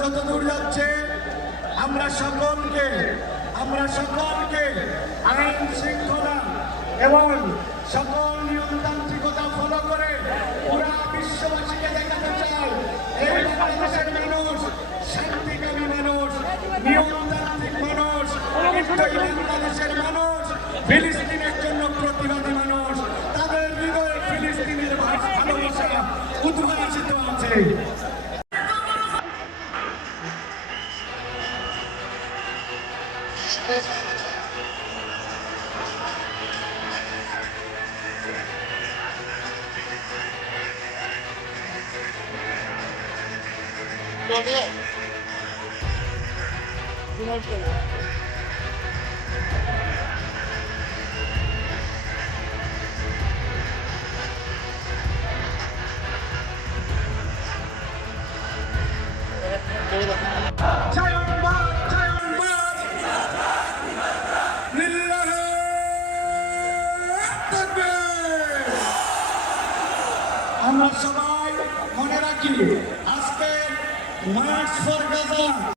যত দূর যাচ্ছে আমরা সকলকে আমরা সকলকে আইন শৃঙ্খলা এবং সকল নিয়মতান্ত্রিকতা ফলো করে ফিলিস্তিনের জন্য প্রতিবাদী মানুষ তাদের হৃদয়ে ফিলিস্তিনের ভালোবাসা উদ্ভাসিত আছে। জয়নবাদ আমরা সবাই মনে রাখি আজকে মার্চ ফর গাজা